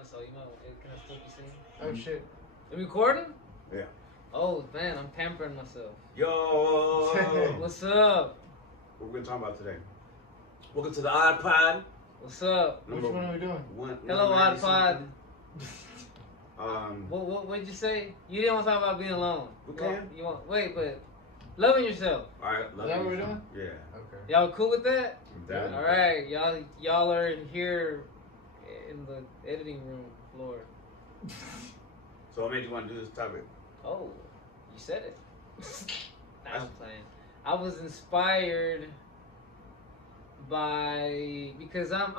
around, so you might. Can I still be seen? Oh shit. You recording? Yeah. Oh man, I'm pampering myself. Yo. What's up? What we're gonna talk about today? Welcome to the iPod. What's up? Which one are we doing? Hello, iPod. What'd you say? You didn't want to talk about being alone. Okay. You want wait, but loving yourself. All right. Is that what we're doing? Yeah. Okay. Y'all cool with that? That. All right, y'all are here in the editing room floor. So what made you want to do this topic? Oh, you said it. I'm playing. I was inspired by because I'm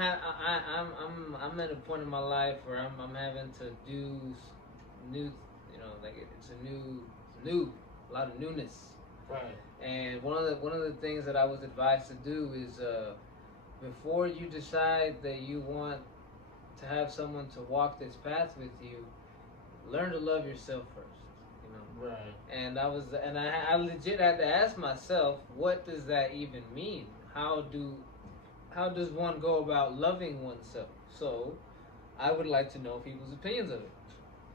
at a point in my life where I'm having to do new, like it's a lot of newness. Right. And one of the things that I was advised to do is before you decide that you want to have someone to walk this path with you, learn to love yourself first. Right. And I legit had to ask myself, what does that even mean? How does one go about loving oneself? So I would like to know people's opinions of it.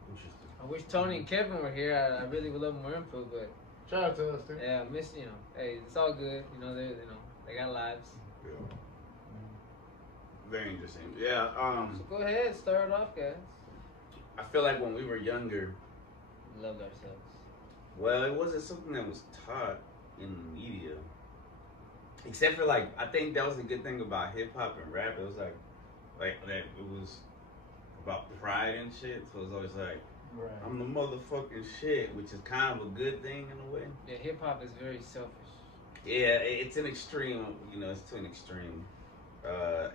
Interesting. I wish Toney and Kevin were here. I really would love more input, but Shout out to us too. yeah, hey, it's all good. They got lives. Yeah. Very interesting. Yeah. So go ahead, start it off, guys. I feel like when we were younger, We loved ourselves. well, it wasn't something that was taught in the media. Except for I think that was a good thing about hip hop and rap. It was like that. It was about pride and shit. So it was always like, Right. I'm the motherfucking shit, which is kind of a good thing in a way. Yeah, hip hop is very selfish. Yeah, it's an extreme. It's to an extreme.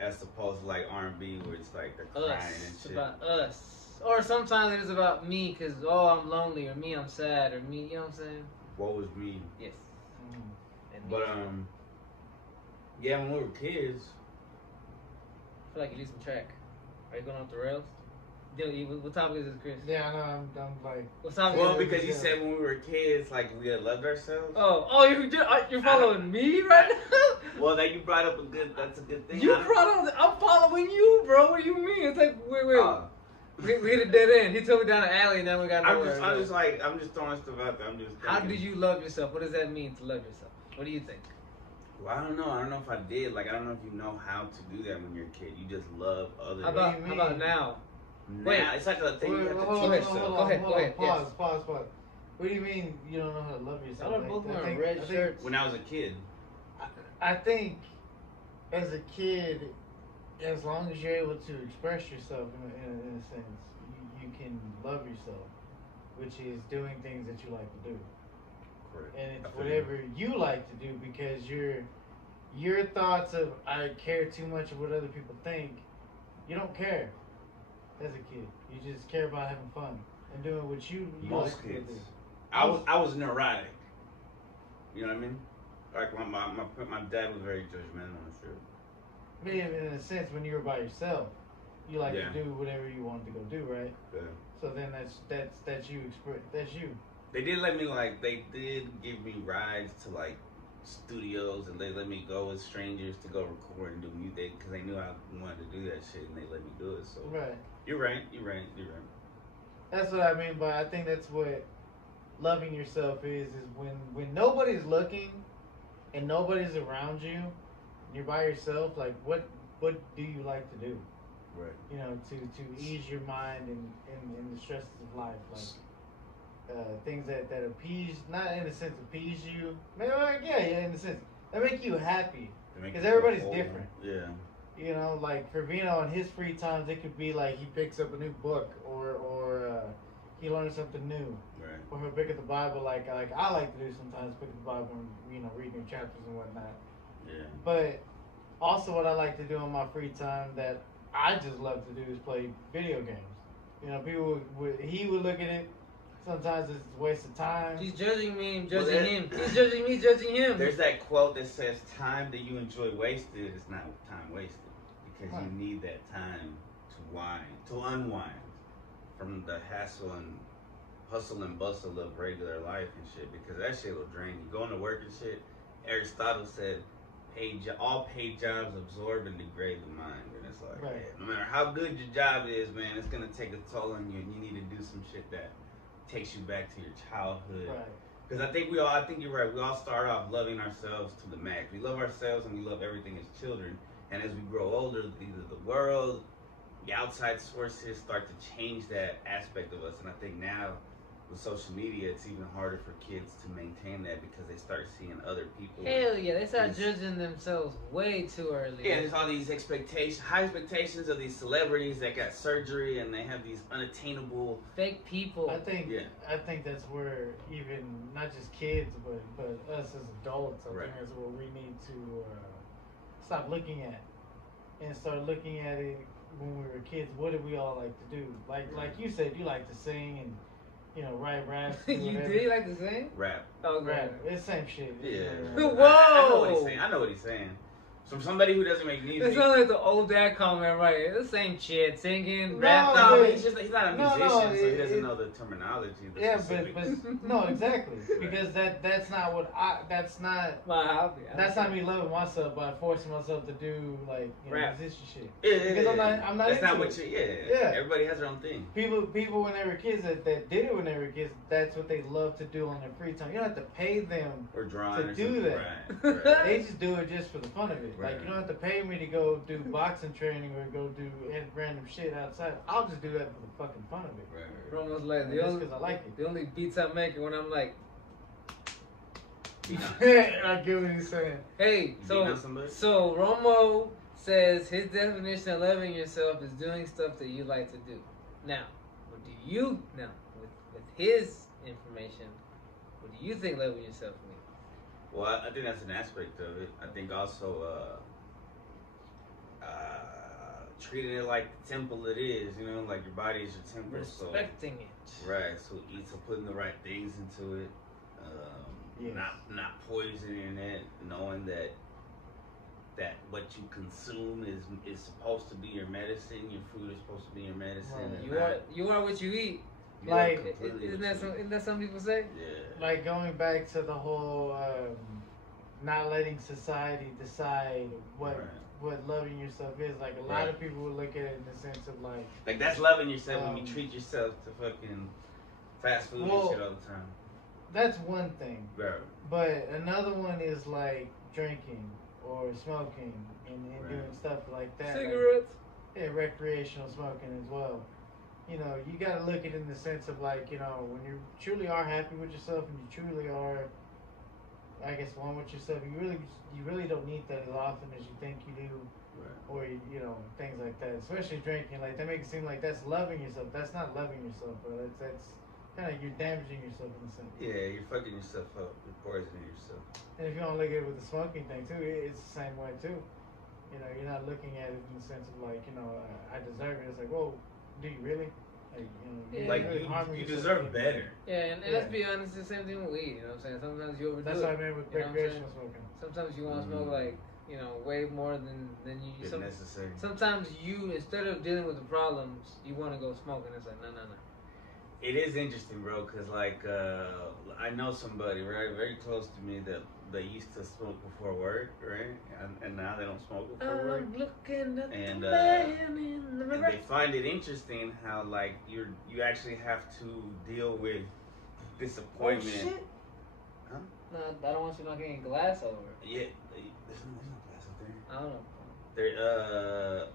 As opposed to like R&B, where it's like they're crying and It's shit. about us. Or sometimes it is about me because, I'm lonely, or me, I'm sad, or me, you know what I'm saying? What was me? Yes. And But me. yeah, when we were kids, I feel like you losing track. Are you going off the rails? What topic is this, Chris? Yeah, I know. I'm like. What topic well, is this? because you said when we were kids, like we had loved ourselves. You're following me right now? Well, that you brought up that's a good thing. I'm following you, bro. What do you mean? It's like, wait. We hit a dead end. He took me down the alley and then we got nowhere. I'm just throwing stuff out there. I'm just thinking. How did you love yourself? What does that mean to love yourself? What do you think? Well, I don't know. I don't know if I did. I don't know if you know how to do that when you're a kid. You just love others. How about now? Now, Wait. it's like a thing you have to Hold teach on, yourself. Go ahead. Pause. What do you mean you don't know how to love yourself? Y'all are both wearing red shirts. When I was a kid. I think as a kid, as long as you're able to express yourself in a sense, you can love yourself, which is doing things that you like to do. Correct. And it's whatever you like to do, because your thoughts of I care too much of what other people think, you don't care as a kid. You just care about having fun and doing what you Most like kids. to do. I was neurotic. You know what I mean? Like my dad was very judgmental and shit. But in a sense, when you were by yourself, you like Yeah. to do whatever you wanted to go do, right? Yeah. So then that's you. That's you. They did let me they did give me rides to studios, and they let me go with strangers to go record and do music because they knew I wanted to do that shit, and they let me do it. So Right. You're right. That's what I mean. But I think that's what loving yourself is when nobody's looking and nobody's around you, you're by yourself. Like what do you like to do? Right. To ease your mind and the stresses of life, things that appease, not in the sense appease you. Maybe, yeah, in the sense that make you happy. Because everybody's different. Yeah. Like for Vino in his free times, it could be like he picks up a new book or he learns something new. Right. Or he'll pick up the Bible like I like to do sometimes, pick up the Bible and read new chapters and whatnot. Yeah. But also what I like to do in my free time that I just love to do is play video games. People he would look at it. Sometimes it's a waste of time. He's judging me, I'm judging him. He's judging me, judging him. There's that quote that says, "Time that you enjoy wasted is not time wasted," because you need that time to unwind from the hassle and hustle and bustle of regular life and shit. Because that shit will drain you. Going to work and shit. Aristotle said, all paid jobs absorb and degrade the mind. And It's like, Right. yeah, no matter how good your job is, man, it's gonna take a toll on you, and you need to do some shit that takes you back to your childhood. Right. Because I think you're right. We all start off loving ourselves to the max. We love ourselves and we love everything as children. And as we grow older, either the world, the outside sources start to change that aspect of us. And I think now with social media, it's even harder for kids to maintain that because they start seeing other people. Hell yeah, they start judging themselves way too early. Yeah, there's all these high expectations of these celebrities that got surgery and they have these unattainable fake people. I think that's where even not just kids, but us as adults, I think that's where we need to stop looking at and start looking at it when we were kids. What did we all like to do? Like you said, you like to sing and write raps. Do you like to sing? Rap. Oh, rap. It's the same shit. Yeah. Whoa! I know what he's saying. I know what he's saying. From somebody who doesn't make music. It sounds like the old dad comment, right? The same shit, singing, No, rap. No, but he's not a musician, no, so he doesn't know the terminology. But no, exactly, because that's not what that's not my hobby. That's not me loving myself by forcing myself to do like rap musician shit. Yeah, because I'm not. That's not into what it. you. Yeah. Everybody has their own thing. People when they were kids that did it when they were kids, that's what they love to do on their free time. You don't have to pay them or drawing to or do that. Right. They just do it just for the fun of it. Right. Like you don't have to pay me to go do boxing training or go do random shit outside. I'll just do that for the fucking fun of it. Right. Almost like Just because I like it. The only beats I make are when I'm like, I get what he's saying. hey, so Romo says his definition of loving yourself is doing stuff that you like to do. Now, with his information, what do you think loving yourself means? Well, I think that's an aspect of it. I think also treating it like the temple it is, like your body is your temple. Respecting it. Right. So putting the right things into it. Yes. Not poisoning it, knowing that what you consume is supposed to be your medicine. Your food is supposed to be your medicine. Right. You are what you eat. Like, isn't that some people say? Yeah. Like going back to the whole not letting society decide what loving yourself is. Like a lot of people would look at it in the sense of like that's loving yourself when you treat yourself to fucking fast food and shit all the time. That's one thing. Right. But another one is like drinking or smoking and doing stuff like that. Cigarettes. Like, recreational smoking as well. You gotta look at it in the sense of like, when you truly are happy with yourself and you truly are, I guess, one with yourself, you really don't need that as often as you think you do. Right. Or, things like that. Especially drinking. Like, that makes it seem like that's loving yourself. That's not loving yourself, bro. That's kind of, you're damaging yourself in a sense. Yeah, you're fucking yourself up. You're poisoning yourself. And if you don't look at it with the smoking thing, too, it's the same way, too. You're not looking at it in the sense of like, I deserve it. It's like, whoa, do you really? You deserve better. Yeah, and let's be honest, it's the same thing with weed. You know what I'm saying? Sometimes you overdo That's it. what I meant with recreational smoking. Sometimes you want to smoke like, way more than you. It's necessary. Sometimes you, instead of dealing with the problems, you want to go smoke, and it's like, no. It is interesting, bro, because I know somebody, right, very close to me that they used to smoke before work, right, and now they don't smoke before work. I'm looking at and the man in the mirror. And they find it interesting how you actually have to deal with disappointment. Oh shit! Huh? No, I don't want you not getting glass over. Yeah, there's no glass up there. I don't know.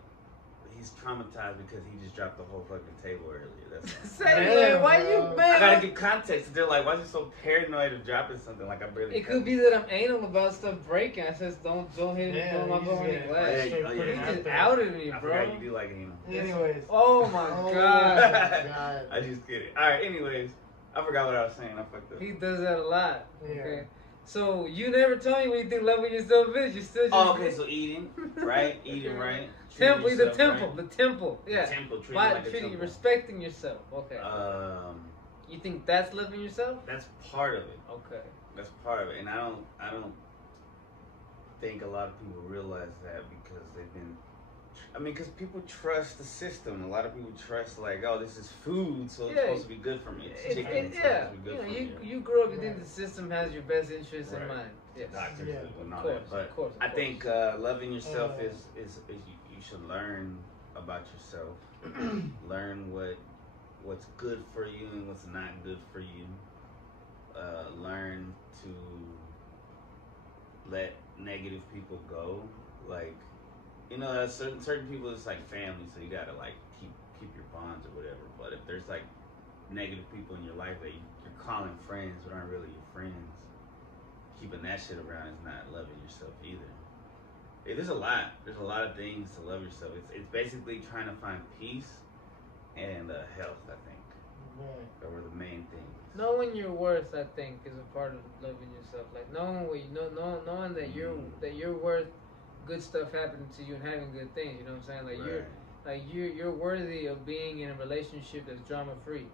He's traumatized because he just dropped the whole fucking table earlier. That's why you mad? I gotta give context. They're like, why is he so paranoid of dropping something? Like I barely. It could be that I'm anal about stuff breaking. I says don't hit it. Don't go on any glass. You just outed me, bro. I forgot you do like anal. Anyways. Oh my god. I just kidding. All right. Anyways, I forgot what I was saying. I fucked up. He does that a lot. Yeah. Okay. So you never told me what you think loving yourself is. You still just. Oh, okay. So eating, right? Eating, right? The temple, yeah. The temple, treating respecting yourself. Okay. You think that's loving yourself? That's part of it. Okay. That's part of it, and I don't think a lot of people realize that because they've been. Because people trust the system. A lot of people trust this is food, so it's supposed to be good for me. It's chicken, so it's supposed to be good for me. You grow up, you think the system has your best interests in mind. Yes. Doctors and all course, that. But of course. I think loving yourself is you should learn about yourself, learn what's good for you and what's not good for you. Learn to let negative people go. Like, you know, certain people it's like family, so you gotta like keep your bonds or whatever. But if there's like negative people in your life that you're calling friends but aren't really your friends, keeping that shit around is not loving yourself either. There's a lot of things to love yourself. It's basically trying to find peace and health, I think. Right. That were the main things. Knowing your worth, I think, is a part of loving yourself. Like knowing what you know, knowing that you're worth good stuff happening to you and having good things. You know what I'm saying? Like you're worthy of being in a relationship that's drama free.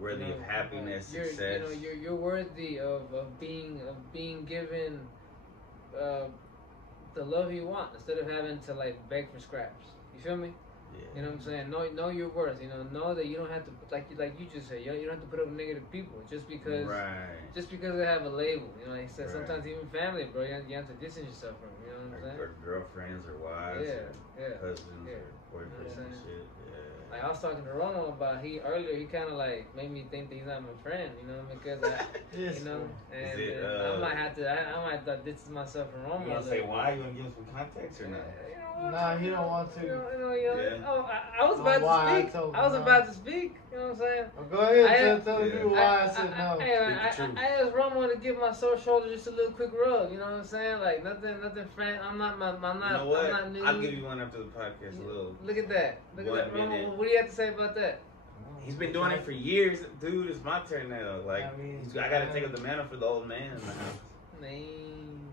Worthy of happiness, success. You're worthy of being given the love you want instead of having to like beg for scraps. You feel me? Yeah. You know what I'm saying? Know your worth. Know that you don't have to like you just said. You don't have to put up with negative people just because they have a label. You know, like I said, sometimes even family, bro. You have to distance yourself from. You know what I'm saying? Or girlfriends or wives, or husbands or boyfriends and shit. Yeah. Like I was talking to Romo about earlier. He kind of like made me think that he's not my friend. You know, because I might have to distance myself from Romo. You want to say why? You want to give him some context or not? Nah, he don't want to. I was about to speak. I was about to speak. You know what I'm saying? Well, go ahead. Tell the people why I said no. I asked Romo to give my sore shoulder just a little quick rub. You know what I'm saying? Like nothing. Friend. I'm not. You know what? I'm not new. I'll give you one after the podcast. A little. Look at that. Romo, what do you have to say about that? He's been doing it for years, dude. It's my turn now. Like I gotta take up the mantle for the old man in the house. Man.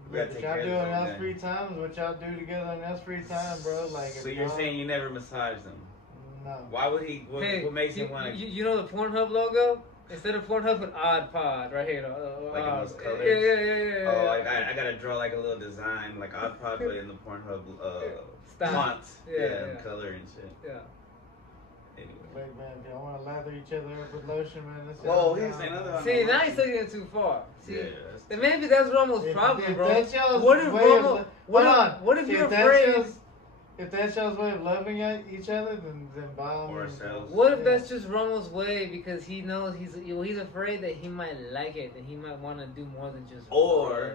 What y'all do in us free times? What y'all do together in us free time, bro? Like. So you're saying you never massage them? No. Why would he? What makes him want to? You know the Pornhub logo? Instead of Pornhub, put Odd Pod right here. Like in those colors? Yeah. Oh, like I gotta draw like a little design, like Odd Pod, but in the Pornhub fonts, and color and shit. Yeah. Anyway. Wait, man, if y'all want to lather each other up with lotion, man. Whoa, he's saying another one. See, now he's taking it too far. See, yeah, maybe that's Romo's problem, bro. What if you're afraid? If that's y'all's way of loving each other, then by all means. What if that's just Romo's way because he knows he's afraid that he might like it and he might want to do more than just rub.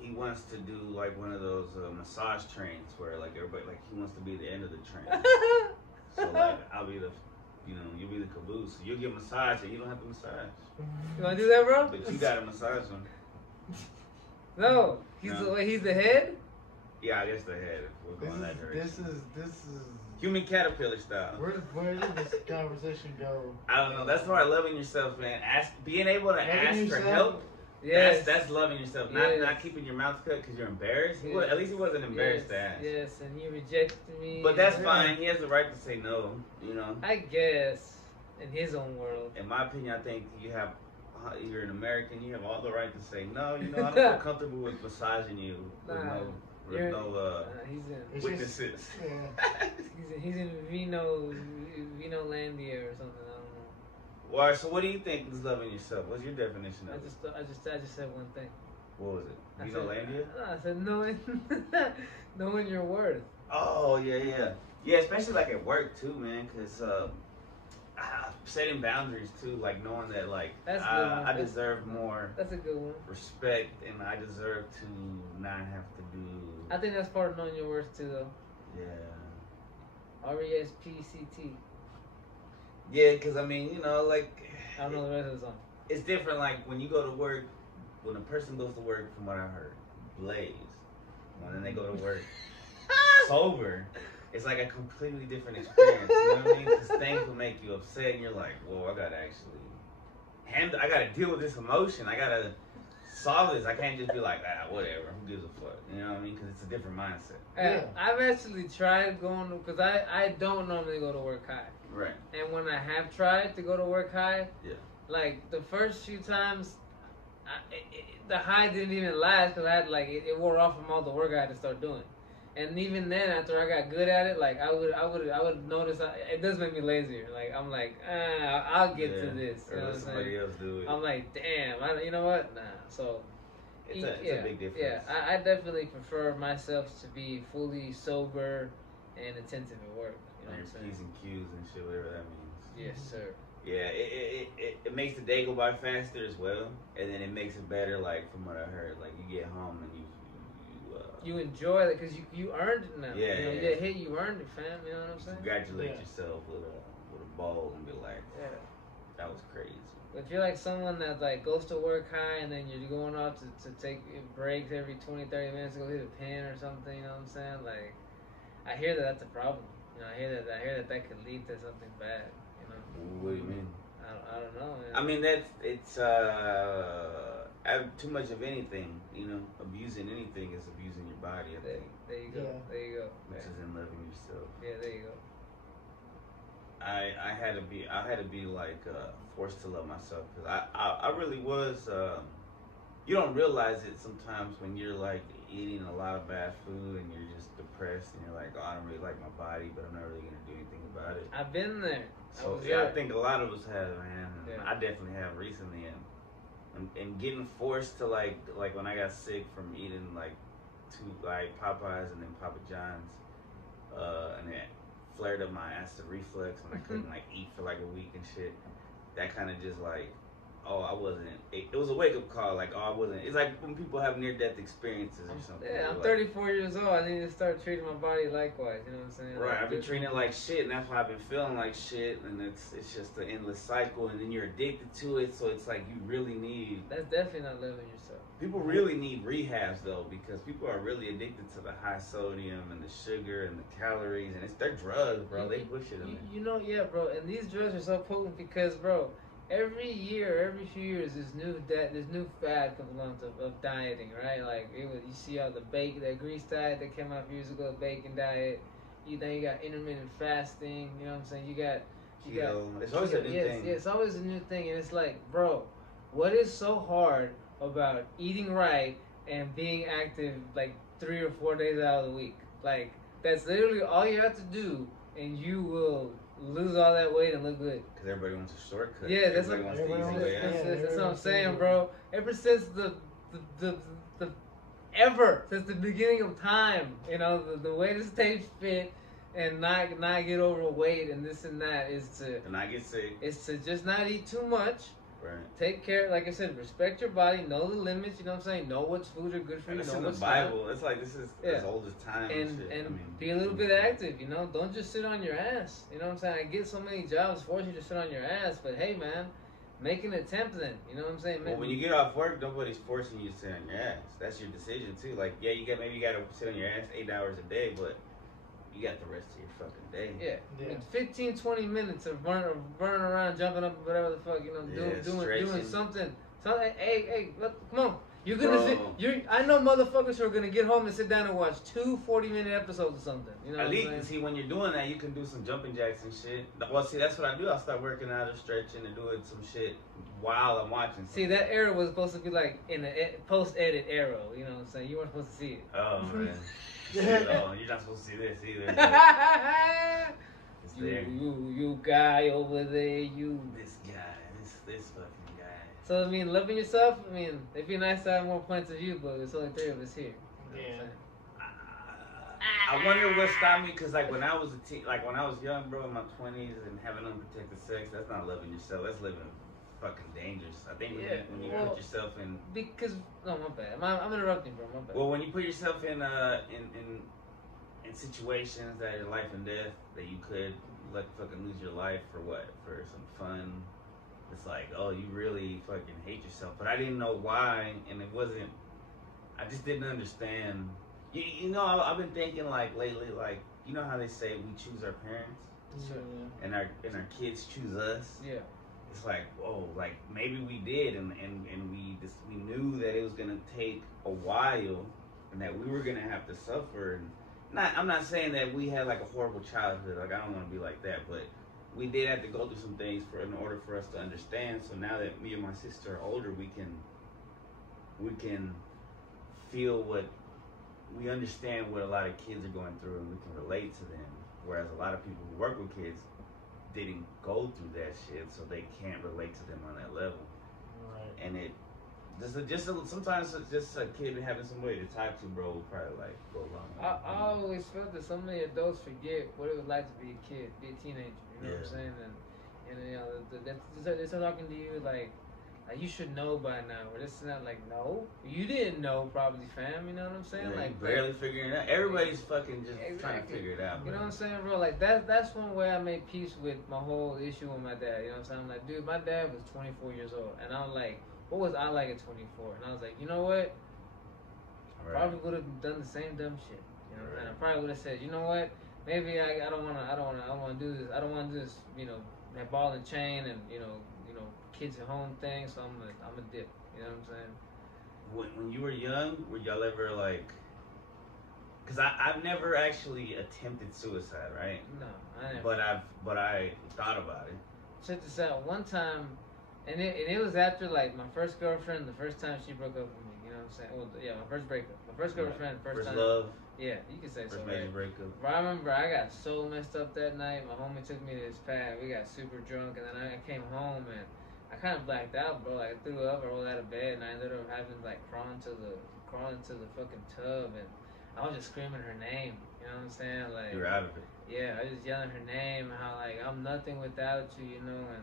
He wants to do like one of those massage trains where like everybody like he wants to be the end of the train. So like I'll be the, you'll be the caboose. So you'll get massage and you don't have to massage. You wanna do that, bro? But you gotta massage him. No, he's the head. Yeah, I guess the head. If we're going that direction. This is human caterpillar style. Where did this conversation go? I don't know. That's why loving yourself, man. Being able to ask for help. Yes. That's loving yourself. Not keeping your mouth cut because you're embarrassed. At least he wasn't embarrassed to ask. Yes, and he rejected me. But that's fine. He has the right to say no. I guess in his own world. In my opinion, I think you're an American. You have all the right to say no. I don't feel comfortable with massaging you with no witnesses. He's in Vino Landia or something. I don't know. Well, so what do you think is loving yourself? What's your definition of it? I just said one thing. What was it? Vino Landia? I said knowing your worth. Oh yeah, especially like at work too, man. Because setting boundaries too, like knowing that like I deserve more. That's a good one. Respect, and I deserve to not have to do. I think that's part of knowing your worth too, though. Yeah. RESPCT. Yeah, because I mean, like I don't know the rest of the song. It's different. Like when you go to work, when a person goes to work, from what I heard, blaze. When they go to work sober. It's like a completely different experience, you know what I mean? Because things will make you upset, and you're like, whoa, I gotta deal with this emotion. I gotta solve this. I can't just be like, whatever, who gives a fuck? You know what I mean? Because it's a different mindset. Yeah. I've actually tried going, because I don't normally go to work high. Right. And when I have tried to go to work high, like the first few times, the high didn't even last because I had it wore off from all the work I had to start doing. And even then, after I got good at it, like I would notice it does make me lazier. Like I'm like, I'll get to this. You know what I'm saying? Somebody else do it. I'm like, damn, you know what? Nah. So it's a big difference. Yeah, I definitely prefer myself to be fully sober and attentive at work. You know what I'm saying? P's and Q's and shit, whatever that means. Yes, sir. Yeah, it makes the day go by faster as well, and then it makes it better. Like from what I heard, like you get home and you enjoy it because you earned it now. Yeah, you know, you get hit, you earned it, fam. You know what I'm saying? Congratulate yourself with a bowl and be like, yeah, that was crazy. But if you're like someone that like goes to work high and then you're going off to take breaks every 20, 30 minutes to go hit a pen or something, you know what I'm saying? Like, I hear that that's a problem. You know, I hear that could lead to something bad. You know. What do you mean? I don't know. Man. I mean it's too much of anything. You know, abusing anything is abusing your body. I think. There you go. Yeah. There you go. Which is in loving yourself. Yeah, there you go. I had to be like forced to love myself because I really was. You don't realize it sometimes when you're like eating a lot of bad food and you're just depressed and you're like, oh, I don't really like my body, but I'm not really gonna do anything about it. I've been there. So I think a lot of us have, man. Yeah. I definitely have recently, and getting forced to like when I got sick from eating like Popeyes and then Papa John's, and it flared up my acid reflux and I couldn't like eat for like a week and shit. That kind of just like, oh, I wasn't. It was a wake up call. Like, oh, I wasn't. It's like when people have near death experiences or something. Yeah, I'm like, 34 years old. I need to start treating my body likewise. You know what I'm saying? Right, like, I've been treating it like shit, and that's why I've been feeling like shit, and it's just an endless cycle, and then you're addicted to it, so it's like you really need. That's definitely not living yourself. People really need rehabs though, because people are really addicted to the high sodium and the sugar and the calories, and they're drugs, bro. They bullshit them. You know, yeah, bro. And these drugs are so potent because, bro, every year, every few years, this new fad comes along of dieting, right? Like you see all the that grease diet that came out a few years ago, the bacon diet. You got intermittent fasting. You know what I'm saying? You got it's always a new thing. Yeah, it's always a new thing, and it's like, bro, what is so hard about eating right and being active like 3 or 4 days out of the week? Like that's literally all you have to do, and you will lose all that weight and look good. Because everybody wants a shortcut. Yeah, that's everybody wants the easy way out. That's what I'm saying, bro. Ever since since the beginning of time, you know, the way to stay fit and not get overweight and this and that is to not get sick. Is to just not eat too much. Right. Take care, like I said, respect your body, know the limits, you know what I'm saying? Know what's food are good for you, That's know in the what's Bible. not. It's like this is as old as time and shit. And be a little bit active, you know? Don't just sit on your ass. You know what I'm saying? I get so many jobs force you to sit on your ass, but hey man, make an attempt then. You know what I'm saying? Well, when you get off work, nobody's forcing you to sit on your ass. That's your decision too. Like, yeah, you got to sit on your ass 8 hours a day, but you got the rest of your fucking day. Yeah. I mean, 15, 20 minutes of running around, jumping up, whatever the fuck, you know, doing something. Hey, look, come on. You're gonna I know motherfuckers who are gonna get home and sit down and watch 2 40-minute episodes or something. You know At least, see, when you're doing that, you can do some jumping jacks and shit. Well, see, that's what I do. I'll start working out or stretching and doing some shit while I'm watching something. See, that era was supposed to be like in the post-edit era. You know what I'm saying? You weren't supposed to see it. Oh, man. Shit, you're not supposed to see this either. It's there. You guy over there, you. This guy, this fucking guy. So, I mean, loving yourself, I mean, it'd be nice to have more points of view, but there's only 3 of us here. You know I wonder what stopped me, because, like, when I was when I was young, bro, in my 20s and having unprotected sex, that's not loving yourself. That's living fucking dangerous. I think when you put yourself in... Because... No, my bad. I'm interrupting, bro. My bad. Well, when you put yourself in situations that are life and death, that you could fucking lose your life for what? For some fun. It's like, oh, you really fucking hate yourself. But I didn't know why, and it wasn't... I just didn't understand. You know, I've been thinking, like, lately, like, you know how they say we choose our parents? Sure. And our kids choose us? Yeah. It's like, whoa, like, maybe we did, and we knew that it was going to take a while, and that we were going to have to suffer. And I'm not saying that we had, like, a horrible childhood. Like, I don't want to be like that, but we did have to go through some things in order for us to understand. So now that me and my sister are older, we can feel we understand what a lot of kids are going through, and we can relate to them. Whereas a lot of people who work with kids didn't go through that shit, so they can't relate to them on that level. Right. And Sometimes it's just a kid having somebody to talk to, bro, will probably like go along. I always felt that so many adults forget what it was like to be a kid, be a teenager. You know what I'm saying? And you know, they're talking to you like you should know by now. Or this and that. Like, no, you didn't know probably, fam. You know what I'm saying? Yeah, like barely figuring it out. Everybody's fucking just trying to figure it out. You know bro. what I'm saying, bro? Like that's one way I made peace with my whole issue with my dad. You know what I'm saying? I'm like, dude, my dad was 24 years old, and I'm like, what was I like at 24? And I was like, you know what? Right. Probably would have done the same dumb shit. You know, Right. and I probably would have said, you know what? Maybe I don't want to do this. I don't want to do this. You know, that ball and chain and you know, kids at home thing. So I'm a dip. You know what I'm saying? When you were young, were y'all ever like? Because I've never actually attempted suicide, right? No, I never. But I thought about it. Check this out. One time, and it was after like my first girlfriend, the first time she broke up with me. You know what I'm saying? Well, yeah, my first breakup, my first girlfriend, first time. Love. Yeah, you can say First so. major Right? breakup. But I remember I got so messed up that night. My homie took me to this pad. We got super drunk, and then I came home and I kind of blacked out, bro. Like I threw up, I rolled out of bed, and I ended up having like crawling to the fucking tub, and I was just screaming her name. You know what I'm saying? Like You were out of it. yeah, I was just yelling her name. How like I'm nothing without you, you know, and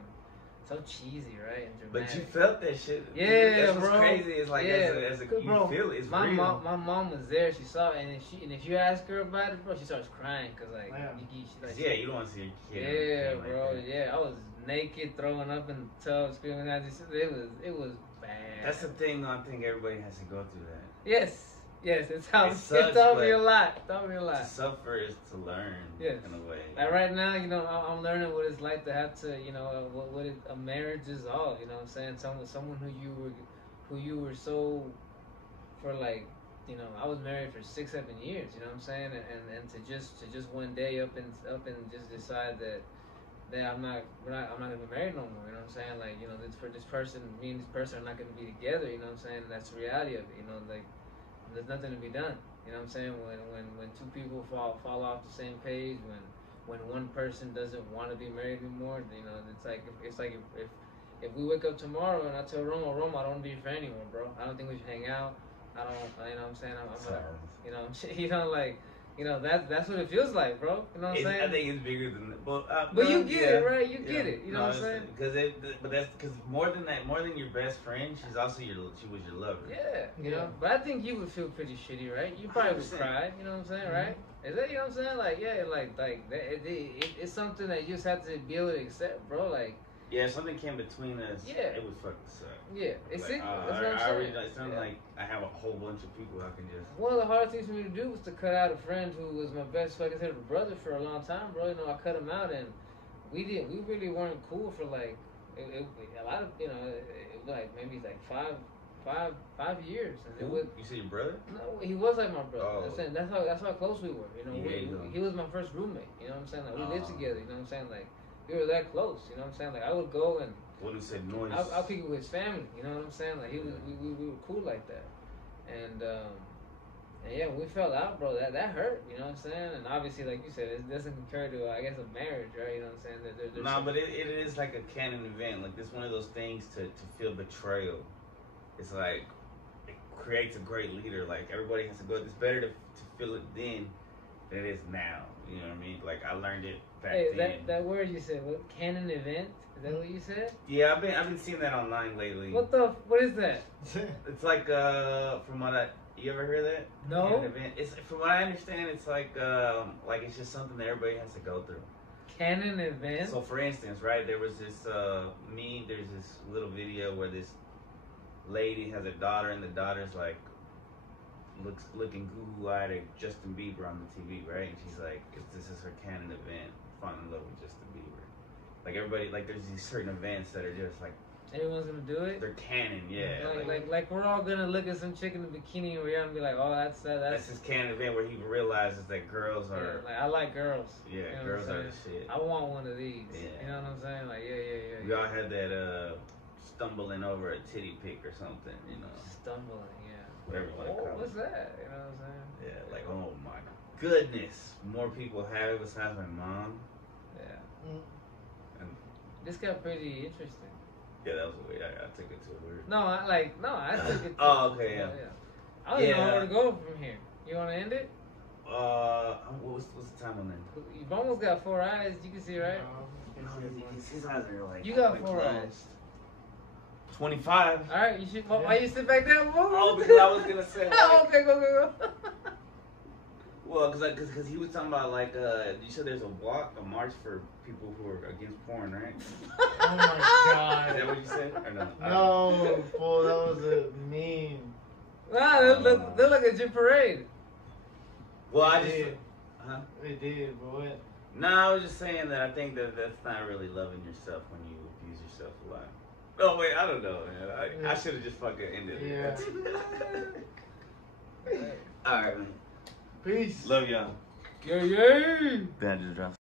so cheesy, right? And But dramatic. you felt that shit. Yeah, That's what's bro. crazy. It's like Yeah. as a Good, you bro. feel it. It's my real. my mom was there. She saw it, and if you ask her about it, bro, she starts crying because like, Yeah. she, like Yeah, you don't want to see your kid. yeah, like bro. that. Yeah, I was naked, throwing up in the tub, screaming at this. It was bad. That's the thing, though. I think everybody has to go through that. yes. It sucks, taught me but a lot. Taught me a lot. To suffer is to learn. Yes. In a way. Like right now, you know, I'm learning what it's like to have to, you know, a marriage is all. You know what I'm saying? Someone who you were so, for like, you know, I was married for 6-7 years. You know what I'm saying? And to just one day up and just decide that I'm not gonna be married no more. You know what I'm saying? Like, you know, this person, me and this person are not gonna be together. You know what I'm saying? And that's the reality of it. You know, like there's nothing to be done. You know what I'm saying? When two people fall off the same page, when one person doesn't want to be married anymore, you know, it's like if we wake up tomorrow and I tell Roma, I don't want to be your friend anymore, bro. I don't think we should hang out. I don't, you know what I'm saying? You know, you know, like, you know, that's what it feels like, bro. You know what I'm saying? I think it's bigger than that. But you get it, right? You get it. You know what I'm saying? But that's because more than that, more than your best friend, she was your lover. Yeah, you know. But I think you would feel pretty shitty, right? You probably would 100%. cry. You know what I'm saying, right? Is that, you know what I'm saying? Like, yeah, like that, it's something that you just have to be able to accept, bro. Like, yeah, if something came between us, Yeah. it would fucking suck. yeah, it's Like, that's what I'm I saying. already, it's not Yeah. like I have a whole bunch of people I can just. One of the hardest things for me to do was to cut out a friend who was my best fucking brother for a long time, bro. You know, I cut him out, and we really weren't cool for like a lot of, you know, it was like maybe like 5 years, and it was. You see your brother? No, he was like my brother. Oh. I'm saying that's how close we were. You know, Yeah, he was my first roommate. You know what I'm saying? Like we lived Oh. together. You know what I'm saying? Like we were that close. You know what I'm saying? Like I would go and What he said noise. I'll kick it with his family. You know what I'm saying? Like we were cool like that, and yeah, when we fell out, bro, that hurt. You know what I'm saying? And obviously, like you said, it doesn't compare to I guess a marriage, right? You know what I'm saying? No, but it is like a canon event. Like it's one of those things to feel betrayal. It's like it creates a great leader. Like everybody has to go. It's better to feel it then than it is now. You know what I mean? Like I learned it back then. That word you said, what, canon event? Is that what you said? Yeah, I've been seeing that online lately. What is that? It's like from what you ever hear that? No. Canon event. It's from what I understand. It's like it's just something that everybody has to go through. Canon event? So for instance, right, there was this there's this little video where this lady has a daughter and the daughter's like looking goo-eyed at Justin Bieber on the TV, right? And she's like, this is her canon event, falling in love with Justin Bieber. Like everybody, like there's these certain events that are just like everyone's gonna do it. They're canon, yeah. Like we're all gonna look at some chick in a bikini and we're gonna be like, oh, that's his canon event where he realizes that girls are. Yeah, like I like girls. Yeah, you know girls are the shit. I want one of these. Yeah. You know what I'm saying? Like yeah. We all had that stumbling over a titty pic or something, you know. Stumbling, yeah. Whatever you want to call it. What's that? You know what I'm saying? Yeah, like oh my goodness, more people have it besides my mom. Yeah. And This got pretty interesting. Yeah, that was weird. I took it to a weird. I took it. Oh, okay, yeah. I don't even know where to go from here. You want to end it? What's the time on that? You've almost got 4 eyes. You can see, right? His eyes are like. You got like 4 closed. eyes. 25. All right, you should. Why you sit back down? Oh, because I was gonna say. Like, Okay, go. well, because he was talking about like you said there's a march for people who are against porn, right? Oh my god. Is that what you said? Or no? No, fool, that was a meme. Nah, they look at your parade. Well, I It just. did. Huh? It did, but what? No, I was just saying that I think that's not really loving yourself when you abuse yourself a lot. Oh wait, I don't know, man. I should have just fucking ended it. Yeah. All right, man. Peace. Love y'all. Yay! Banjo drop.